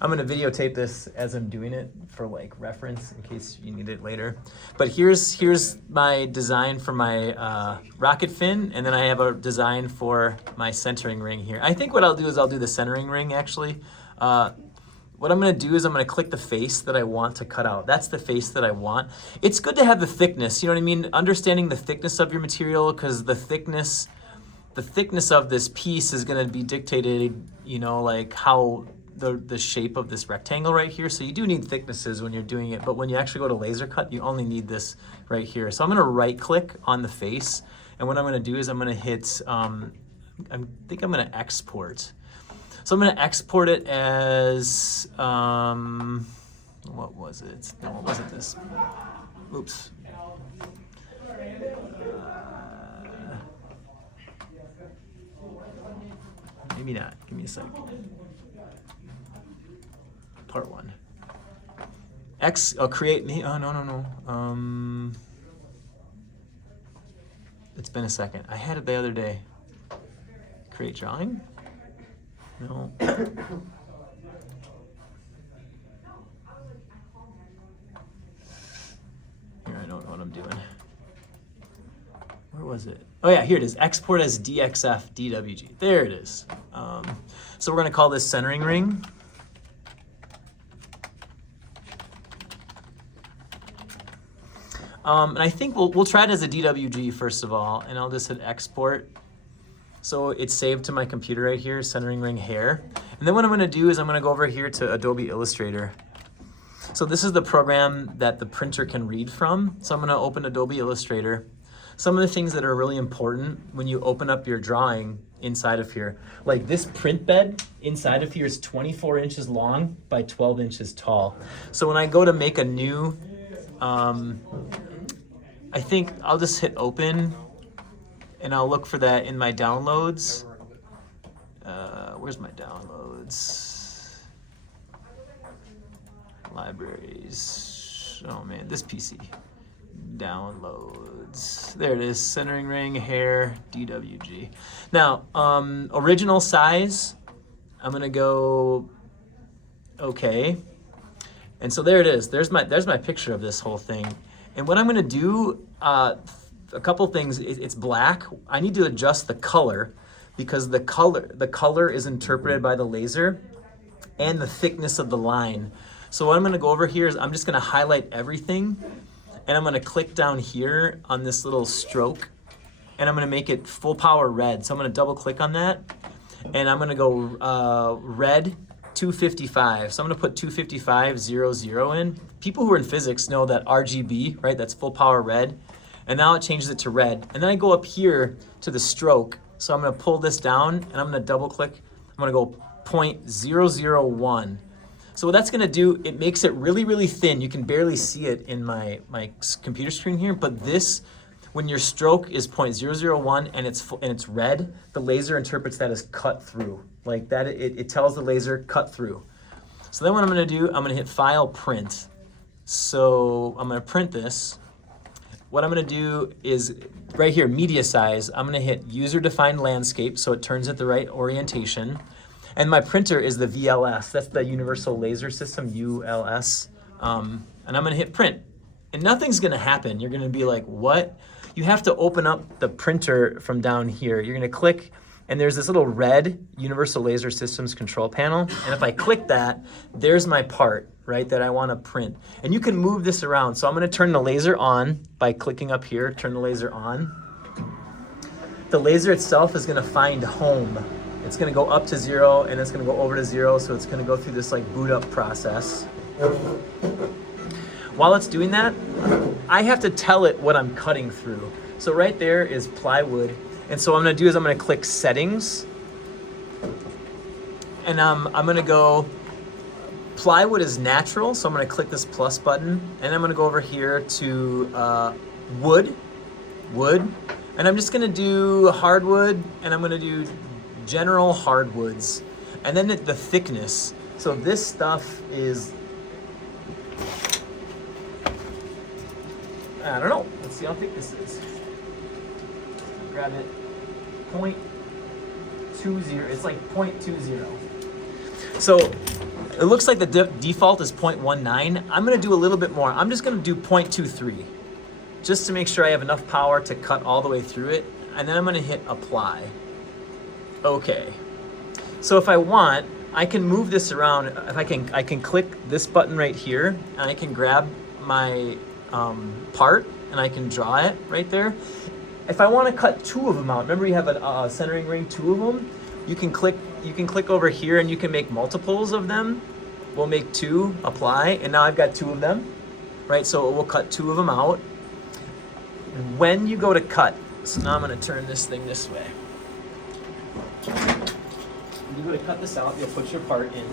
I'm gonna videotape this as I'm doing it for like reference in case you need it later. But here's my design for my rocket fin, and then I have a design for my centering ring here. I think what I'll do is I'll do the centering ring actually. What I'm gonna do is I'm gonna click the face that I want to cut out. That's the face that I want. It's good to have the thickness, you know what I mean? Understanding the thickness of your material, because the thickness of this piece is gonna be dictated, you know, like how the shape of this rectangle right here. So you do need thicknesses when you're doing it, but when you actually go to laser cut, you only need this right here. So I'm gonna right click on the face, and what I'm gonna do is I'm gonna hit, I think I'm gonna export. So I'm gonna export it as, what was it? No, it wasn't this. Oops. Maybe not, give me a sec. Part 1. I'll create me, oh, no. It's been a second. I had it the other day. Create drawing? No. Here, I don't know what I'm doing. Where was it? Oh yeah, here it is. Export as DXF DWG. There it is. So we're gonna call this centering ring. And I think we'll try it as a DWG first of all, and I'll just hit export. So it's saved to my computer right here, centering ring hair. And then what I'm gonna do is I'm gonna go over here to Adobe Illustrator. So this is the program that the printer can read from. So I'm gonna open Adobe Illustrator. Some of the things that are really important when you open up your drawing inside of here, like this print bed inside of here is 24 inches long by 12 inches tall. So when I go to make a new, I think I'll just hit open, and I'll look for that in my downloads. Where's my downloads? Libraries. Oh man, this PC. Downloads. There it is, centering ring, hair, DWG. Now, original size, I'm gonna go okay. And so there it is. There's my picture of this whole thing. And what I'm gonna do, a couple things. It's black. I need to adjust the color because the color is interpreted by the laser and the thickness of the line. So what I'm gonna go over here is I'm just gonna highlight everything, and I'm gonna click down here on this little stroke, and I'm gonna make it full power red. So I'm gonna double click on that, and I'm gonna go red 255. So I'm gonna put 25500 in. People who are in physics know that RGB, right? That's full power red. And now it changes it to red. And then I go up here to the stroke. So I'm gonna pull this down, and I'm gonna double click. I'm gonna go 0.001. So what that's gonna do, it makes it really, really thin. You can barely see it in my computer screen here, but this, when your stroke is 0.001 and it's red, the laser interprets that as cut through. Like that, it tells the laser cut through. So then what I'm gonna do, I'm gonna hit File, Print. So I'm gonna print this. What I'm gonna do is, right here, media size, I'm gonna hit User Defined Landscape so it turns it the right orientation. And my printer is the VLS, that's the Universal Laser System, ULS. And I'm gonna hit print. And nothing's gonna happen. You're gonna be like, what? You have to open up the printer from down here. You're gonna click, and there's this little red Universal Laser Systems control panel. And if I click that, there's my part, right, that I wanna print. And you can move this around. So I'm gonna turn the laser on by clicking up here, turn the laser on. The laser itself is gonna find home. It's gonna go up to 0, and it's gonna go over to 0, so it's gonna go through this like boot up process. While it's doing that, I have to tell it what I'm cutting through. So right there is plywood. And so what I'm gonna do is I'm gonna click Settings, and I'm gonna go, plywood is natural, so I'm gonna click this plus button, and I'm gonna go over here to wood, and I'm just gonna do hardwood, and I'm gonna do general hardwoods, and then the thickness. So this stuff is, I don't know. Let's see how thick this is. Grab it. 0.20. It's like 0.20. So It looks like the default is 0.19. I'm gonna do a little bit more. I'm just gonna do 0.23, just to make sure I have enough power to cut all the way through it. And then I'm gonna hit apply. Okay. So if I want, I can move this around. If I can click this button right here, and I can grab my part, and I can draw it right there. If I want to cut two of them out, remember you have a centering ring, two of them. You can click over here, and you can make multiples of them. We'll make two, apply, and now I've got two of them, right? So we'll cut two of them out. When you go to cut, so now I'm going to turn this thing this way. When you go to cut this out, you'll put your part in.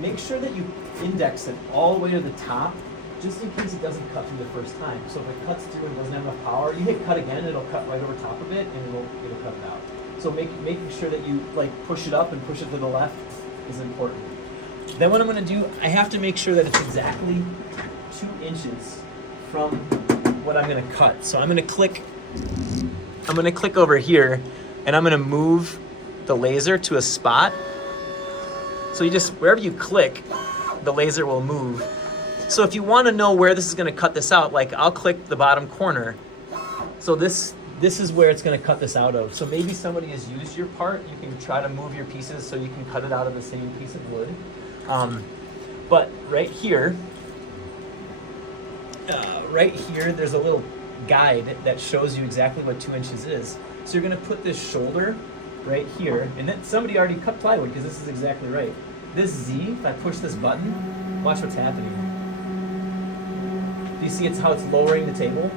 Make sure that you index it all the way to the top, just in case it doesn't cut through the first time. So if it cuts through and doesn't have enough power, you hit cut again, it'll cut right over top of it, and it'll cut it out. So making sure that you like push it up and push it to the left is important. Then what I'm going to do, I have to make sure that it's exactly 2 inches from what I'm going to cut. So I'm going to click over here, and I'm going to move the laser to a spot. So you just, wherever you click, the laser will move. So if you want to know where this is going to cut this out, like I'll click the bottom corner. So this is where it's going to cut this out of. So maybe somebody has used your part. You can try to move your pieces so you can cut it out of the same piece of wood. But right here, there's a little guide that shows you exactly what 2 inches is. So you're going to put this shoulder right here, and then somebody already cut plywood because this is exactly right. This Z, if I push this button, watch what's happening. Do you see how it's lowering the table?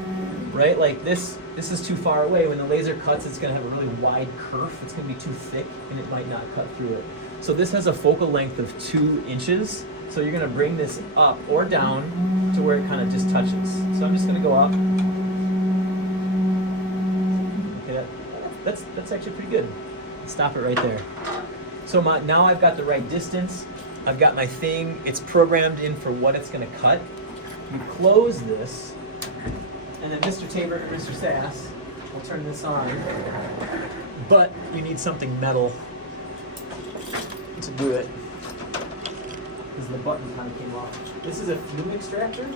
Right? Like this is too far away. When the laser cuts, it's going to have a really wide kerf. It's going to be too thick, and it might not cut through it. So this has a focal length of 2 inches. So you're going to bring this up or down to where it kind of just touches. So I'm just going to go up. Okay, that's actually pretty good. Stop it right there. So now I've got the right distance. I've got my thing. It's programmed in for what it's going to cut. You close this, and then Mr. Tabor and Mr. Sass will turn this on. But you need something metal to do it, because the button kind of came off. This is a fume extractor.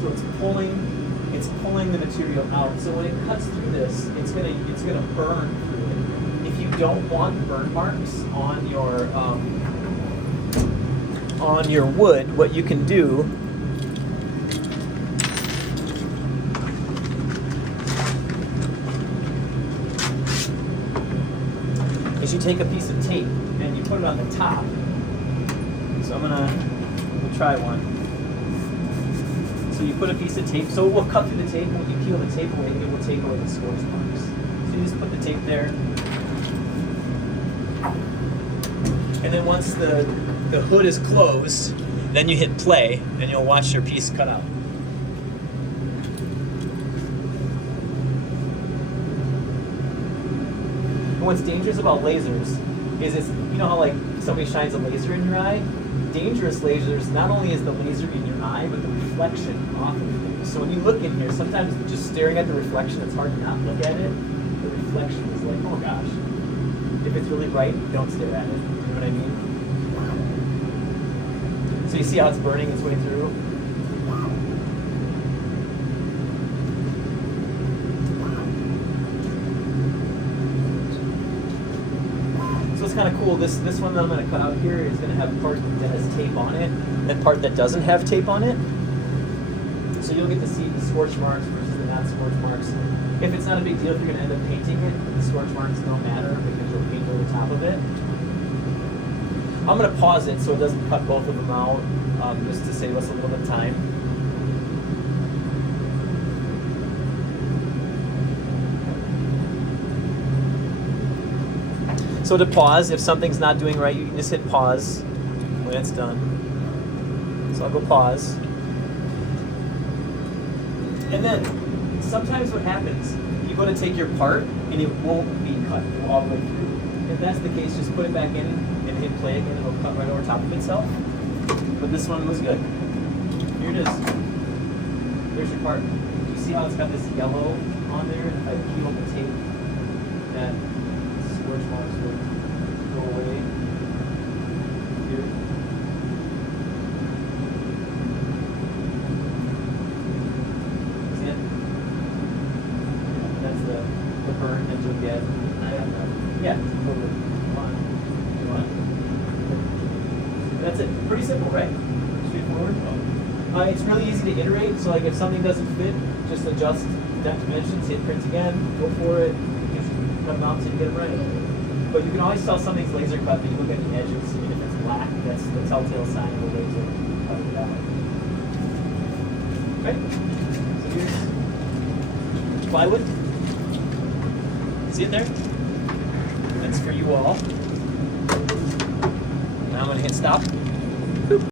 So it's pulling the material out. So when it cuts through this, it's gonna burn through it. If you don't want burn marks on your wood, what you can do is you take a piece of tape and you put it on the top. So we'll try one. So you put a piece of tape, so we'll cut through the tape, and when you peel the tape away, it will take away the scorch marks. So you just put the tape there. And then once the hood is closed, then you hit play, and you'll watch your piece cut out. And what's dangerous about lasers is you know how like somebody shines a laser in your eye? Dangerous lasers, not only is the laser in your eye, but the reflection off of it. So when you look in here, sometimes just staring at the reflection, it's hard to not look at it. The reflection is like, oh gosh. If it's really bright, don't stare at it. You know what I mean? So you see how it's burning its way through? So it's kind of cool. This one that I'm going to cut out here is going to have a part that has tape on it, and part that doesn't have tape on it. So you'll get to see the scorch marks versus the not scorch marks. If it's not a big deal, if you're going to end up painting it, the scorch marks don't matter because you'll paint over top of it. I'm going to pause it so it doesn't cut both of them out, just to save us a little bit of time. So to pause, if something's not doing right, you can just hit pause when it's done. So I'll go pause. And then, sometimes what happens, you go to take your part and it won't be cut all the way through. If that's the case, just put it back in and hit play again, and it'll cut right over top of itself. But this one was good. Here it is. There's your part. You see how it's got this yellow on there? And if I peel the tape, that scorch marks will go away. get. Yeah, totally. You want? And that's it. Pretty simple, right? Straightforward. It's really easy to iterate. So like if something doesn't fit, just adjust depth dimensions, hit print again, go for it, just cut them out until you get them right. But you can always tell something's laser cut when you look at the edges. I mean, if it's black, that's the telltale sign of a laser cut it that way. Okay? So here's plywood. See it there? That's for you all. Now I'm going to hit stop.